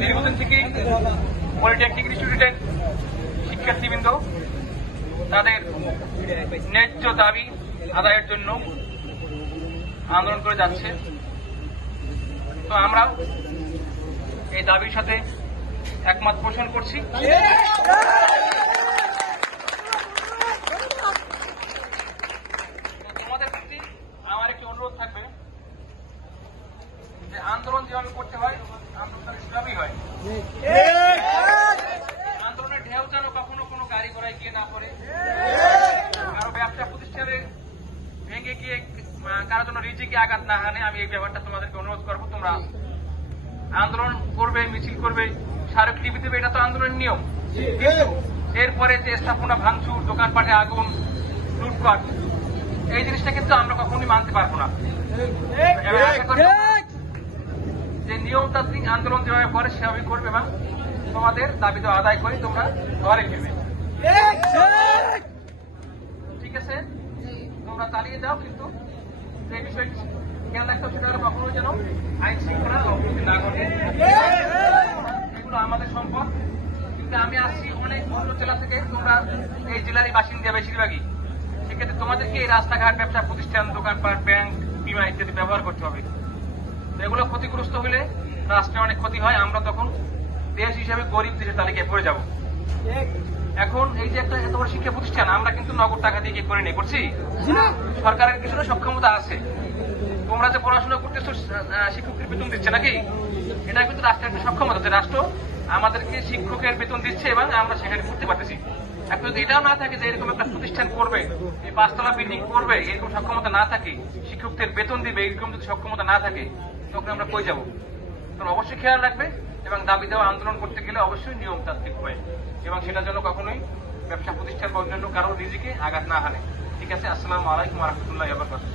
দীর্ঘদিন থেকে পলিটেকনিক ইনস্টিটিউটের শিক্ষার্থীবৃন্দ তাদের ন্যায্য দাবি আদায়ের জন্য আন্দোলন করে যাচ্ছে। তো আমরা এই দাবির সাথে একমত পোষণ করছি। তোমাদের প্রতি আমার একটি অনুরোধ থাকবে যে আন্দোলন যেভাবে করতে হয় আন্দোলন সেভাবেই হয়। আন্দোলনের ঢেউ যেন কখনো কোনো গাড়ি ঘোড়ায় গিয়ে না পড়ে, কারো ব্যবসা প্রতিষ্ঠানে ভেঙে গিয়ে কারো জন্য রিজিকে আঘাত না হানে। আমি এই ব্যাপারটা তোমাদেরকে অনুরোধ করবো। তোমরা আন্দোলন করবে, মিছিল করবে, স্মারকলিপি দেবে, এটা তো আন্দোলনের নিয়ম। এরপরে যে স্থাপনা ভাঙচুর, দোকানপাটে আগুন, লুটপাট, এই জিনিসটা কিন্তু আমরা কখনোই মানতে পারবো না। যে নিয়মতান্ত্রিক আন্দোলন যেভাবে করে সেভাবে করবে এবং তোমাদের দাবি তো আদায় করে তোমরা ঘরে ফিরবে। ঠিক আছে, তোমরা চালিয়ে যাও, কিন্তু এই বিষয়টি খেয়াল রাখতে হবে সেটা কখনো যেন আইন শৃঙ্খলা অবনতি না ঘটে। এগুলো আমাদের সম্পদ। কিন্তু আমি আসছি অনেক অন্য জেলা থেকে, তোমরা এই জেলারই বাসিন্দা বেশিরভাগই। সেক্ষেত্রে তোমাদেরকে এই রাস্তাঘাট, ব্যবসা প্রতিষ্ঠান, দোকানপাট, ব্যাংক, বিমা ইত্যাদি ব্যবহার করতে হবে। এগুলো ক্ষতিগ্রস্ত হলে রাষ্ট্রে অনেক ক্ষতি হয়। আমরা তখন দেশ হিসেবে গরিব দেশের তালিকায় পড়ে যাব। এখন এই যে একটা এত বড় শিক্ষা প্রতিষ্ঠান, আমরা কিন্তু নগদ টাকা দিয়ে করে নিয়ে করছি। সরকারের কিছুটা সক্ষমতা আছে। তোমরা যে পড়াশোনা করতেছো, শিক্ষকের বেতন দিচ্ছে নাকি? এটা কিন্তু রাষ্ট্রের একটা সক্ষমতা, যে রাষ্ট্র আমাদেরকে শিক্ষকের বেতন দিচ্ছে এবং আমরা সেখানে করতে পারতেছি। এখন যদি এটাও না থাকে যে এরকম একটা প্রতিষ্ঠান করবে, এই 5 তলা বিল্ডিং করবে, এরকম সক্ষমতা না থাকে, শিক্ষকদের বেতন দিবে, এরকম যদি সক্ষমতা না থাকে, তখন আমরা কই যাব? তোমরা অবশ্যই খেয়াল রাখবে এবং দাবি দেওয়া আন্দোলন করতে গেলে অবশ্যই নিয়মতান্ত্রিক হয় এবং সেটার জন্য কখনোই ব্যবসা প্রতিষ্ঠান বা অন্যান্য কারো রিজিকে আঘাত না হানে। ঠিক আছে, আসসালামু আলাইকুম ওয়া রাহমাতুল্লাহি ওয়া বারাকাতুহু।